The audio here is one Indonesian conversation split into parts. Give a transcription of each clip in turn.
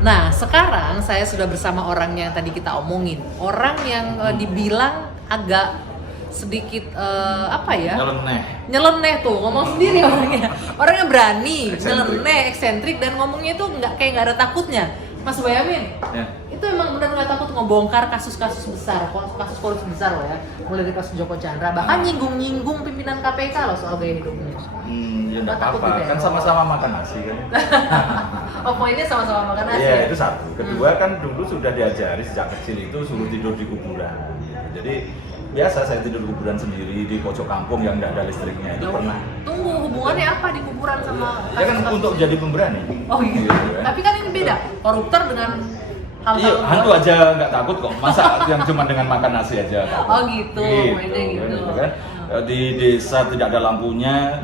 Nah, sekarang saya sudah bersama orang yang tadi kita omongin. Orang yang dibilang agak sedikit apa ya? Nyeleneh tuh, ngomong sendiri orangnya. Orangnya berani, nyeleneh, eksentrik, dan ngomongnya tuh kayak nggak ada takutnya. Mas Boyamin, itu emang benar nggak takut ngebongkar kasus-kasus besar, kasus korupsi besar loh ya, mulai dari kasus Joko Chandra, bahkan nyinggung-nyinggung pimpinan KPK loh soal gaya hidupnya. Ya nggak apa-apa, kan sama-sama makan nasi kan. Oh, poinnya sama-sama makan nasi. Iya, itu satu. Kedua kan dulu sudah diajari sejak kecil itu suruh tidur di kuburan. Jadi biasa saya tidur di kuburan sendiri di pojok kampung yang tidak ada listriknya itu pernah. Tunggu, hubungannya apa di kuburan sama Ya kan untuk jadi pemberani. Oh gitu. Kan? Tapi kan ini beda. Koruptor dengan hal-hal. Iya, hantu aja nggak takut kok. Masa yang cuma dengan makan nasi aja takut. Oh gitu, mainnya gitu. Kan? Di desa tidak ada lampunya,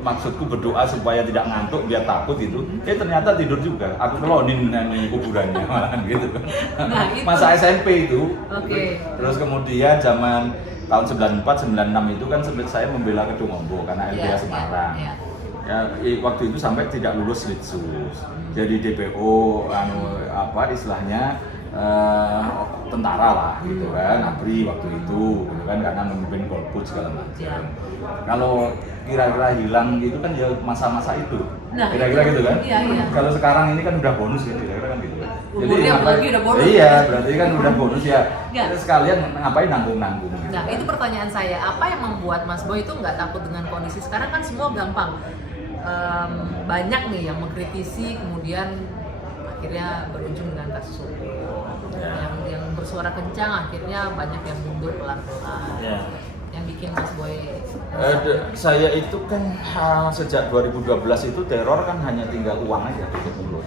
maksudku berdoa supaya tidak ngantuk biar takut itu. Ternyata tidur juga. Aku kelonin nih kuburannya malahan gitu kan. Nah, itu. Masa SMP itu. Oke. Terus kemudian zaman tahun 94 96 itu kan saya membela Kedung Ombo karena LBH Semarang. Ya, waktu itu sampai tidak lulus litsus. Jadi DPO istilahnya tentara lah gitu kan, ABRI waktu itu gitu kan, karena memimpin golput segala macam. Kalau kira-kira hilang gitu kan ya masa-masa itu. Nah, kira-kira gitu kan. Iya. Kalau sekarang ini kan udah bonus ya, kira-kira kan gitu. Jadi apalagi udah bonus. Iya, berarti kan udah bonus ya. Sekalian ngapain nanggung-nanggung gitu. Nah, itu pertanyaan saya, apa yang membuat Mas Boy itu nggak takut dengan kondisi sekarang? Kan semua gampang. Banyak nih yang mengkritisi, kemudian akhirnya berujung dengan kasus hukum. Yang bersuara kencang akhirnya banyak yang mundur pelan-pelan. Yang bikin Mas Boy saya itu kan sejak 2012 itu teror kan hanya tinggal uang aja di mulut.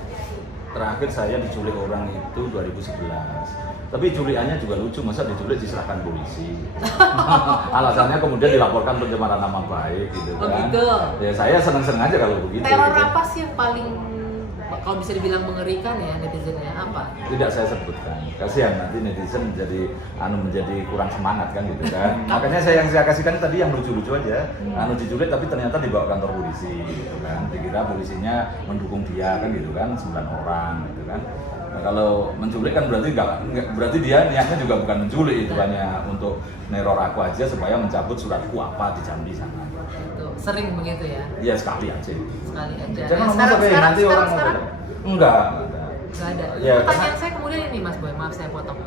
Terakhir saya diculik orang itu 2011. Tapi culikannya juga lucu, masa diculik diserahkan polisi. Alasannya kemudian dilaporkan pencemaran nama baik gitu kan. Oh gitu. Ya saya seneng-seneng aja kalau begitu. Teror gitu. apa sih yang paling, kalau bisa dibilang mengerikan ya netizennya, apa? Tidak saya sebutkan. Kasihan nanti netizen menjadi kurang semangat kan gitu kan. Makanya saya kasihkan tadi yang lucu-lucu aja. Diculik tapi ternyata dibawa kantor polisi gitu kan. Dikira polisinya mendukung dia kan gitu kan, 9 orang gitu kan. Nah, kalau menculik kan berarti dia niatnya juga bukan menculik, itu hanya untuk neror aku aja supaya mencabut suratku apa di Jambi sana. Itu sering begitu ya? Iya, sekali aja. Sekali aja. Jangan Nah, sekarang enggak ada. Ya, pertanyaan saya kemudian ini Mas Boy, maaf saya potong.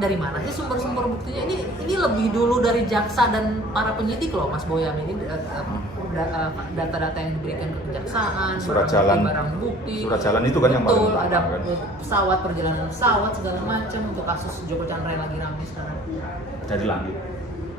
Dari mana sih sumber-sumber buktinya? Ini lebih dulu dari jaksa dan para penyidik loh, Mas Boyamin. Ini data-data yang diberikan ke kejaksaan, barang bukti. Surat jalan itu kan yang paling betul, ada kan? pesawat, perjalanan pesawat segala macam untuk kasus Joko Chandra yang lagi ramai sekarang. Dari langit.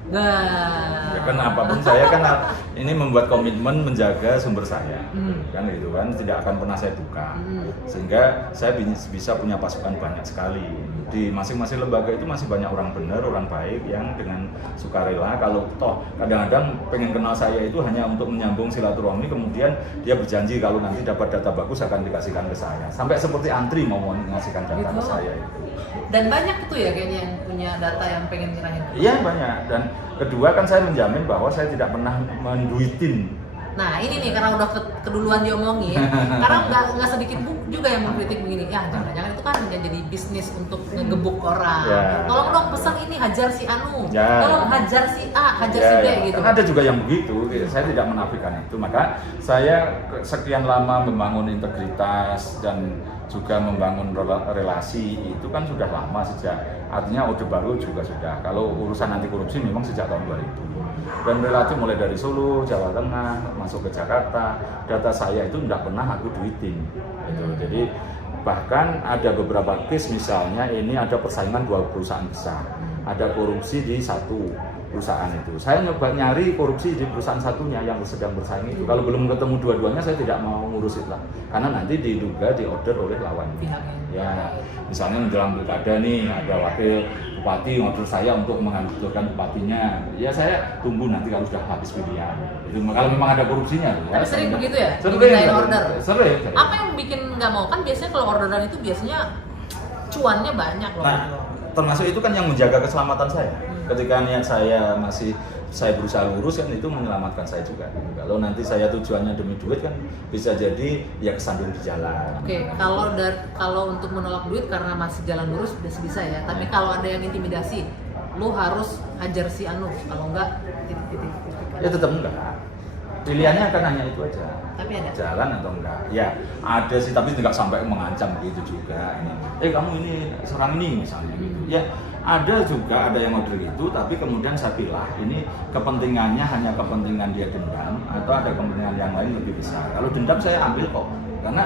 Nah, Ya kan apapun saya kan ini membuat komitmen menjaga sumber saya, kan gitu kan, tidak akan pernah saya buka, sehingga saya bisa punya pasukan banyak sekali di masing-masing lembaga itu. Masih banyak orang benar, orang baik yang dengan sukarela, kalau toh kadang-kadang pengen kenal saya itu hanya untuk menyambung silaturahmi, kemudian dia berjanji kalau nanti dapat data bagus akan dikasihkan ke saya, sampai seperti antri mau mengasihkan data ke saya itu. Dan banyak itu ya kayaknya yang punya data yang pengen nyerahin. Iya banyak. Dan kedua kan saya menjamin bahwa saya tidak pernah menduitin. Nah ini nih karena udah keduluan diomongin, karena nggak sedikit juga yang mengkritik begini, ya jangan-jangan itu kan menjadi bisnis untuk ngegebuk orang. Ya. Tolong dong pesan ini hajar si Anu, Ya. tolong hajar si A, hajar si B gitu. Kan ada juga yang begitu, saya tidak menafikan itu. Maka saya sekian lama membangun integritas dan juga membangun relasi itu kan sudah lama, sejak artinya Orde Baru juga sudah. Kalau urusan anti korupsi memang sejak tahun 2000. Dan relatif mulai dari Solo, Jawa Tengah, masuk ke Jakarta, data saya itu tidak pernah aku duitin. Gitu. Jadi bahkan ada beberapa case, misalnya ini ada persaingan 2 perusahaan besar, ada korupsi di satu perusahaan itu. Saya nyoba nyari korupsi di perusahaan satunya yang sedang bersaing itu. Kalau belum ketemu dua-duanya saya tidak mau ngurus itu lah. Karena nanti diduga diorder oleh lawan. Ya, misalnya menjelang pilkada nih ada wakil bupati order saya untuk menghancurkan bupatinya. Ya saya tunggu nanti kalau sudah habis pilihan. Itu kalau memang ada korupsinya. Tapi sering begitu ya? Sering order. Sering. Apa yang bikin nggak mau? Kan biasanya kalau orderan itu biasanya cuannya banyak loh. Nah, termasuk itu kan yang menjaga keselamatan saya. Ketika niat saya masih saya berusaha lurus kan itu menyelamatkan saya juga. Kalau nanti saya tujuannya demi duit kan bisa jadi ya kesandung di jalan. Oke, kalau untuk menolak duit karena masih jalan lurus bisa ya. Tapi kalau ada yang intimidasi, lu harus hajar si Anu, kalau enggak titik. Ya tetap enggak. Pilihannya akan hanya itu aja. Tapi ada jalan atau enggak? Ya ada sih, tapi tidak sampai mengancam gitu juga. Kamu ini serang ini misalnya gitu. Ya ada juga, ada yang model gitu, tapi kemudian saya pilih ini kepentingannya hanya kepentingan dia dendam atau ada kepentingan yang lain lebih besar. Kalau dendam saya ambil kok, karena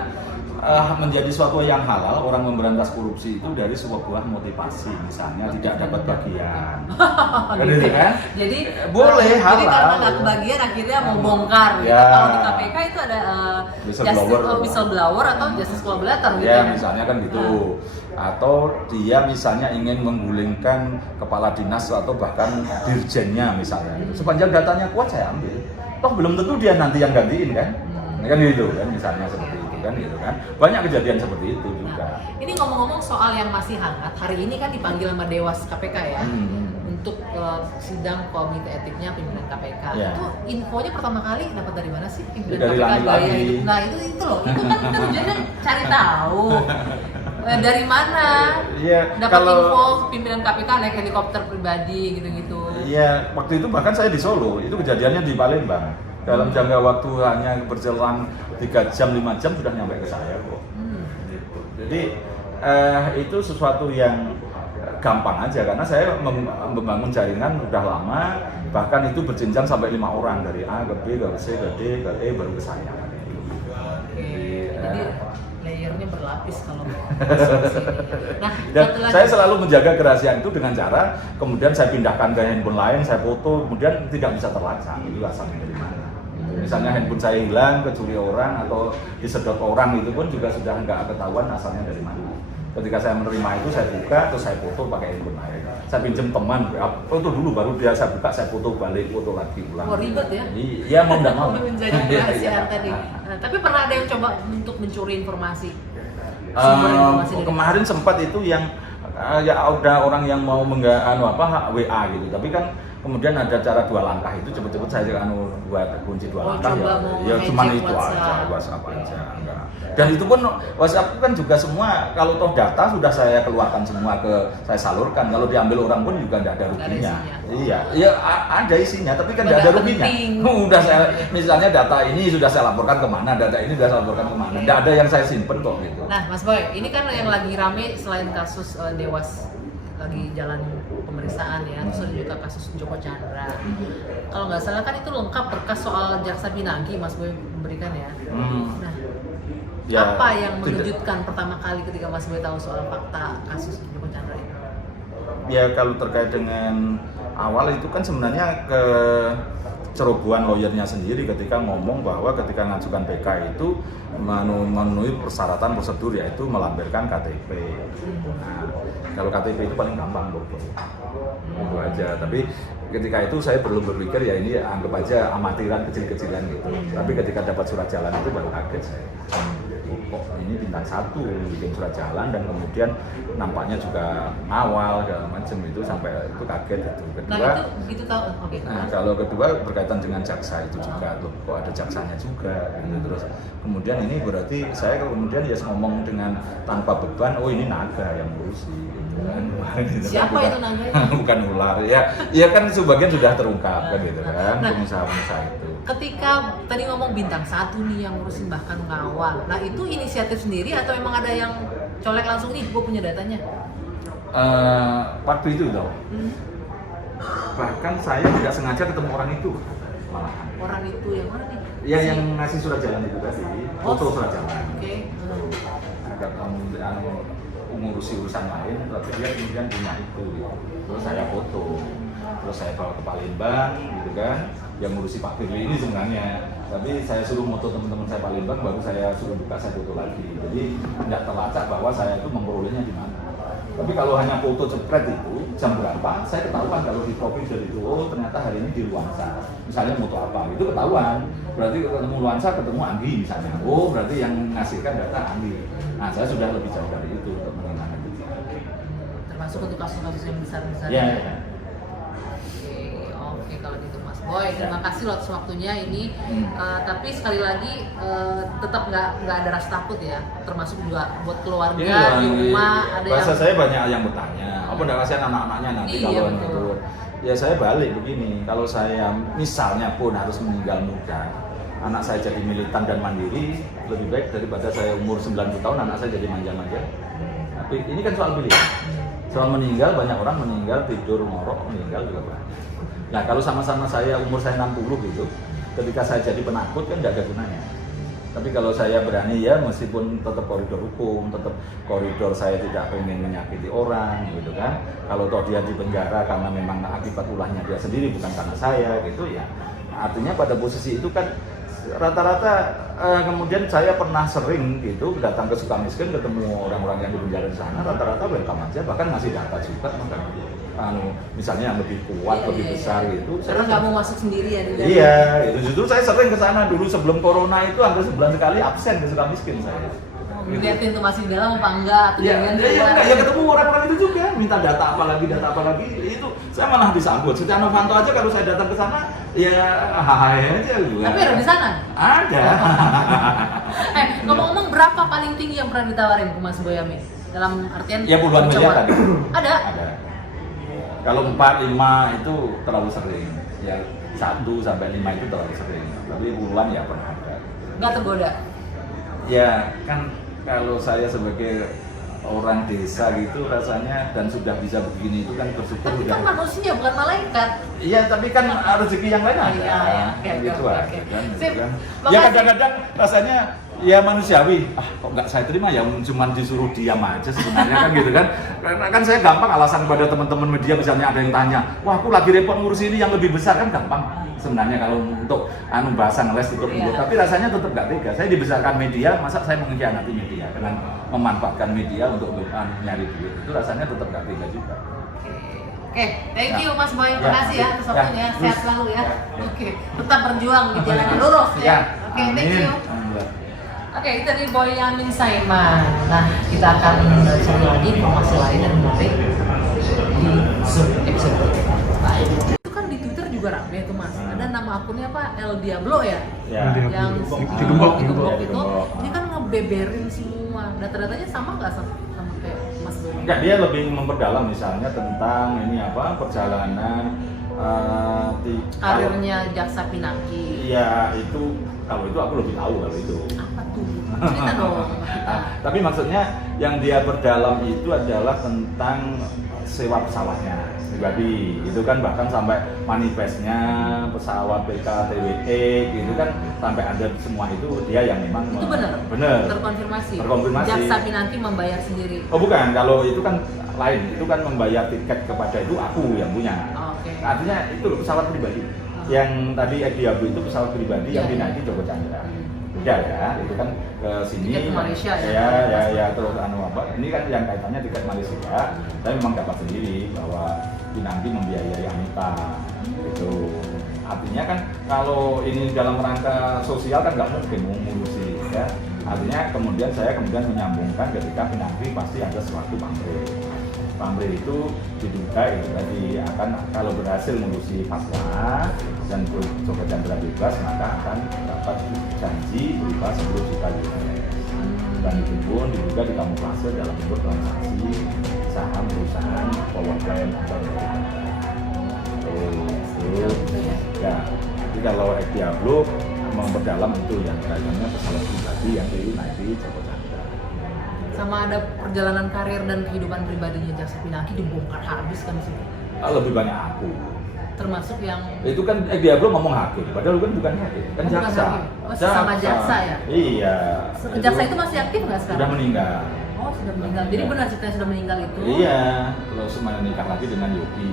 menjadi suatu yang halal, orang memberantas korupsi itu dari sebuah motivasi, misalnya tidak dapat bagian. Gitu kan? Jadi boleh halal. Jadi karena nggak kebagian akhirnya mau bongkar. Gitu. Ya. Kalau di KPK itu ada whistleblower atau justice collaborator gitu. Ya, misalnya kan gitu. Atau dia misalnya ingin menggulingkan kepala dinas atau bahkan dirjennya misalnya. Sepanjang datanya kuat saya ambil. Toh belum tentu dia nanti yang gantiin kan? Kan gitu kan, misalnya seperti itu kan gitu kan. Banyak kejadian seperti itu juga. Ini ngomong-ngomong soal yang masih hangat, hari ini kan dipanggil sama Dewas KPK ya. Untuk sidang komite etiknya pimpinan KPK. Itu infonya pertama kali dapat dari mana sih pimpinan dari KPK lagi. Itu? Nah, itu loh. Itu kan kita tujuannya cari tahu. Dari mana? Dapat info pimpinan KPK naik helikopter pribadi gitu-gitu. Iya, waktu itu bahkan saya di Solo. Itu kejadiannya di Palembang. Dalam jangka waktu hanya berjalan 3 jam, 5 jam sudah nyampe ke saya kok. Gitu. Jadi itu sesuatu yang gampang aja karena saya membangun jaringan sudah lama, bahkan itu berjenjang sampai 5 orang dari A ke B ke C ke D ke E baru ke saya. Jadi layernya berlapis kalau nah, saya selalu menjaga kerahasiaan itu dengan cara kemudian saya pindahkan ke handphone lain, saya foto, kemudian tidak bisa terlacak itu asalnya dari mana. Misalnya handphone saya hilang, kecuri orang atau disedot orang, itu pun juga sudah nggak ketahuan asalnya dari mana. Ketika saya menerima itu, saya buka, terus saya foto pakai handphone lain. Saya pinjam teman, foto dulu, baru dia saya buka, saya foto balik, foto lagi, ulang. Oh ribet ya? Iya, mau nggak mau. Menjadi kerahasiaan tadi. Nah, tapi pernah ada yang coba untuk mencuri informasi? Informasi kemarin sempat itu yang ya ada orang yang mau WA gitu, tapi kan kemudian ada cara 2 langkah itu cepet-cepet saya buat kunci 2 langkah ya cuma itu aja, WhatsApp aja enggak. Dan itu pun WhatsApp kan juga semua kalau toh data sudah saya keluarkan semua saya salurkan, kalau diambil orang pun juga tidak ada ruginya. Iya, ada isinya tapi kan tidak ada ruginya. Udah saya misalnya data ini sudah saya laporkan kemana, data ini sudah saya laporkan kemana, tidak ada yang saya simpen kok gitu. Nah Mas Boy, ini kan yang lagi rame selain kasus Dewas lagi jalan pemeriksaan ya, terus ada juga kasus Joko Chandra. Kalau nggak salah kan itu lengkap berkas soal Jaksa Pinangki Mas Boy memberikan ya. Nah, apa yang mengejutkan pertama kali ketika Mas Boy tahu soal fakta kasus Joko Chandra itu? Ya kalau terkait dengan awal itu kan sebenarnya kecerobohan lawyernya sendiri ketika ngomong bahwa ketika mengajukan PK itu memenuhi persyaratan prosedur yaitu melampirkan KTP. Nah, kalau KTP itu paling gampang itu aja. Tapi ketika itu saya belum berpikir ya ini anggap aja amatiran kecil-kecilan gitu. Tapi ketika dapat surat jalan itu baru kaget saya. Kok ini bintang 1 bikin surat jalan dan kemudian nampaknya juga awal segala macam itu sampai itu kaget itu. Kedua, nah itu begitu tahu. Oke. Nah, kalau kedua berkaitan dengan jaksa itu juga loh, kok ada jaksanya juga gitu. Terus kemudian ini berarti saya kemudian ya ngomong dengan tanpa beban, oh ini naga yang ngurusi gitu kan. Siapa itu naga? Bukan ular ya kan sebagian sudah terungkap kan gitu kan, pengusaha-pengusaha itu. Ketika tadi ngomong bintang 1 nih yang ngurusin bahkan ngawal, nah itu inisiatif sendiri atau memang ada yang colek langsung nih, gue punya datanya? Waktu itu loh, bahkan saya tidak sengaja ketemu orang itu malahan. Orang itu yang mana nih? Ya yang ngasih surat jalan itu tadi, foto surat jalan. Oke. Agak mengurusi urusan lain, tapi dia kemudian punya itu, gitu. Terus saya foto, terus saya bawa ke Palembang, gitu kan. Yang ngurusi Pak Firly ini sebenarnya, tapi saya suruh foto teman-teman saya Palembang, baru saya suruh buka saya foto lagi. Jadi tidak terlacak bahwa saya itu memperolehnya di mana. Tapi kalau hanya foto jepret itu jam berapa, saya ketahuan kalau di profil dari itu, oh ternyata hari ini di Luansa. Misalnya foto apa, itu ketahuan. Berarti ketemu Luansa, ketemu Anggi misalnya. Oh berarti yang ngasihkan data Anggi. Nah saya sudah lebih jauh dari itu untuk mengenalkan itu. Termasuk untuk kasus-kasus yang besar-besar. Ya. Oke. Oke, kalau gitu Mas Boy, terima kasih loh atas waktunya ini. Tapi sekali lagi tetap nggak ada rasa takut ya, termasuk juga buat keluarga di rumah. Ada bahasa saya banyak yang bertanya, apa nggak kasihan anak-anaknya nanti kalau gitu. Ya saya balik begini, kalau saya misalnya pun harus meninggal muda, anak saya jadi militan dan mandiri, lebih baik daripada saya umur 90 tahun anak saya jadi manja-manja. Tapi ini kan soal pilihan. Soal meninggal, banyak orang meninggal tidur ngorok, meninggal juga banyak. Nah kalau sama-sama saya umur saya 60 gitu, ketika saya jadi penakut kan nggak ada gunanya. Tapi kalau saya berani ya meskipun tetap koridor hukum, tetap koridor saya tidak pengen menyakiti orang gitu kan. Kalau toh dia di penjara karena memang akibat ulahnya dia sendiri bukan karena saya gitu ya. Artinya pada posisi itu kan rata-rata kemudian saya pernah sering gitu datang ke Sukamiskin ketemu orang-orang yang di penjara di sana, rata-rata welcome aja, bahkan ngasih data juga misalnya yang lebih kuat, lebih besar gitu. Karena nggak mau masuk sendiri ya. Iya, itu justru saya sering ke sana dulu sebelum corona itu hampir sebulan sekali absen di Sukamiskin saya. Lihatin tuh masih di dalam apa enggak atau ya ketemu orang-orang itu juga minta data apa lagi itu saya malah disambut. Setia Novanto aja kalau saya datang ke sana ya hahaha aja juga. Tapi ada di sana? Ada. Ngomong-ngomong berapa paling tinggi yang pernah ditawarin ke Mas Boyamin? Dalam artian ya puluhan miliar tadi. Ada. Kalau 4, 5 itu terlalu sering. Ya 1 sampai 5 itu terlalu sering. Tapi puluhan ya pernah ada. Nggak tergoda? Ya kan kalau saya sebagai orang desa gitu rasanya dan sudah bisa begini itu kan bersyukur. Tapi kan manusia bukan malaikat. Iya tapi kan rezeki yang lain ada. Iya. Gitu aja kan. Ya kadang-kadang rasanya ya manusiawi. Kok nggak saya terima ya cuma disuruh diam aja sebenarnya kan gitu kan. Karena kan saya gampang alasan pada teman-teman media misalnya ada yang tanya, wah aku lagi repot ngurus ini yang lebih besar kan gampang. Sebenarnya kalau untuk bahasa ngeles itu tapi rasanya tetap nggak tega. Saya dibesarkan media, masa saya mengkhianati media dengan memanfaatkan media untuk nyari duit itu rasanya tetap nggak tega juga. Oke, thank you Mas Boy, terima kasih ya atas waktunya, sehat selalu ya. Oke, tetap berjuang di jalan yang lurus ya. Oke, thank you. Oke, itu tadi Boyamin Saiman. Nah, kita akan cari lagi informasi lain dan menarik di Zoom episode berikutnya. Itu kan di Twitter juga rame tuh Mas. Ada nama akunnya apa? El Diablo ya? Yang digembok itu. Dia kan ngebeberin semua. Data-datanya sama nggak sama kayak Mas Boy? Enggak, dia lebih memperdalam misalnya tentang ini perjalanan karirnya Jaksa Pinangki. Iya, itu kalau itu aku lebih tahu kalau itu. Apa tuh? Cerita dong. Tapi maksudnya yang dia perdalam itu adalah tentang sewa pesawatnya pribadi. Itu kan bahkan sampai manifestnya pesawat PKTWE gitu kan sampai ada semua itu dia yang memang itu benar. Terkonfirmasi. Jaksa Pinangki membayar sendiri. Oh bukan, kalau itu kan lain. Itu kan membayar tiket kepada itu aku yang punya. Okay. Artinya itu pesawat pribadi. Yang tadi Diablo itu pesawat pribadi yang dinaiki Joko Chandra. Udah ya, itu kan ke sini. Tiket ke Malaysia ya terus ini kan yang kaitannya tiket Malaysia. Saya memang dapat sendiri bahwa Pinangki membiayai Anita. Itu artinya kan kalau ini dalam rangka sosial kan nggak mungkin mengurusi ya. Artinya kemudian saya menyambungkan ketika Pinangki pasti ada suatu pamrih itu diduga itu tadi akan kalau berhasil mengurusi fatwa dan Joko Chandra bebas maka akan dapat janji berupa 10 juta US. Dan itu pun diduga dikamuflase dalam bentuk transaksi saham perusahaan Powerline atau ya. Jadi kalau Diablo memperdalam itu yang kaitannya pesawat pribadi yang dinaiki Joko Chandra. Sama ada perjalanan karir dan kehidupan pribadinya Jaksa Pinangki dibongkar habis kan sih? Lebih banyak aku. Termasuk yang itu kan Diablo ngomong hakim, padahal kan bukan hakim, kan jaksa. Sama jaksa ya? Iya. Jaksa itu masih aktif nggak sekarang? Sudah meninggal. Oh sudah meninggal. Jadi benar ceritanya sudah meninggal itu? Iya. Terus menikah lagi dengan Yogi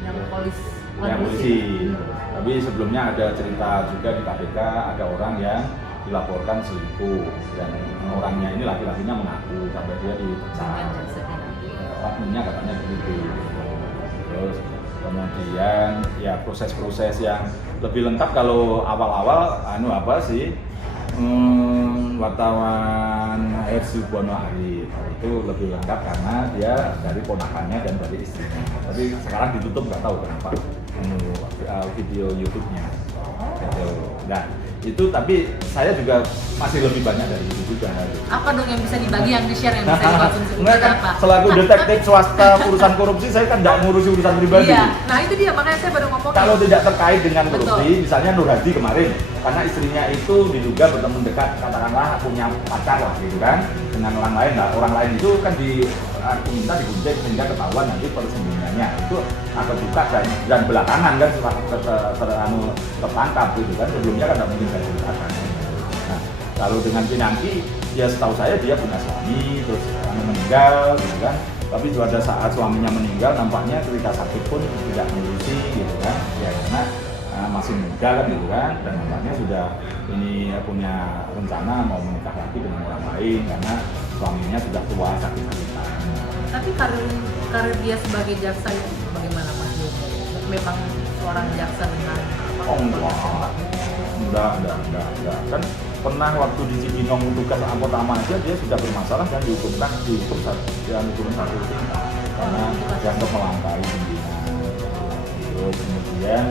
yang polisi. Tapi sebelumnya ada cerita juga di KPK ada orang yang dilaporkan selingkuh dan orangnya ini laki-lakinya mengaku sampai dia dipecat. Waktunya katanya begitu. Terus kemudian ya proses-proses yang lebih lengkap kalau awal-awal wartawan Maher Subhono Arif. Itu lebih lengkap karena dia dari ponakannya dan dari istrinya. Tapi sekarang ditutup, nggak tahu kenapa video YouTube-nya. Gitu. Nah, itu tapi saya juga masih lebih banyak dari itu juga. Apa dong yang bisa dibagi, yang di-share, yang bisa dikonsumsi? Enggak kan, selaku detektif swasta urusan korupsi, saya kan nggak ngurusi urusan pribadi. Iya, nah itu dia, makanya saya baru ngomong. Kalau tidak terkait dengan korupsi, betul. misalnya Nur Hadi kemarin, karena istrinya itu diduga bertemu dekat, katakanlah punya pacar lah gitu kan, dengan orang lain. Nah, orang lain itu kan aku minta digunting sehingga ketahuan nanti persembunyiannya itu akan buka dan belakangan kan tertangkap gitu kan, sebelumnya kan tidak mungkin saya ceritakan. Nah, kalau dengan Pinangki, ya setahu saya dia punya suami, terus meninggal gitu kan, tapi pada saat suaminya meninggal nampaknya cerita sakit pun tidak ngurusi gitu kan, ya karena masih muda kan gitu kan, dan nampaknya sudah ini punya rencana mau menikah lagi dengan orang lain karena suaminya sudah tua sakit-sakitan. Tapi karir dia sebagai jaksa itu bagaimana Mas Yono? Memang seorang jaksa dengan apa? Oh enggak. Kan pernah waktu di Cibinong tugas anggota aja dia sudah bermasalah dan dihukum satu tingkat karena dianggap melangkahi pimpinan. Terus kemudian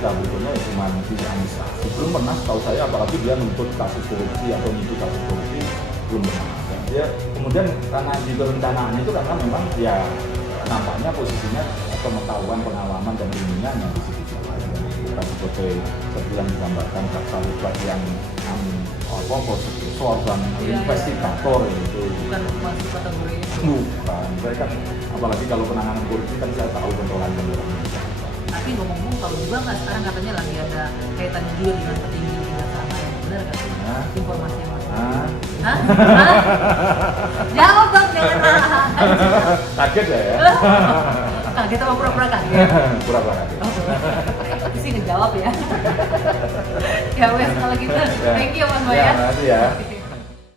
berikutnya ya cuma di administrasi. Belum pernah setahu saya, apalagi dia menuntut kasus korupsi atau menuntut kasus korupsi belum pernah. Dia kemudian karena di perencanaan itu karena memang ya nampaknya posisinya pengetahuan, pengalaman dan ilmunya yang di situ saja. Bukan sebagai seperti yang digambarkan jaksa hebat yang prosedur dan investigator itu. Bukan masuk kategori itu. Bukan. Saya kan apalagi kalau penanganan korupsi kan saya tahu kontrolan. Tapi ngomong-ngomong, kalau juga nggak sekarang katanya lagi ada kaitannya juga dengan petinggi kejaksaan yang benar nggak sih? Informasi yang masuk. Hah? Jawab dong, jangan kaget ya? Kaget apa pura-pura kaget? Pura-pura kaget. Tapi sih ngejawab ya. Ya wes kalau gitu, thank you Mas Boy ya. Ya, makasih ya.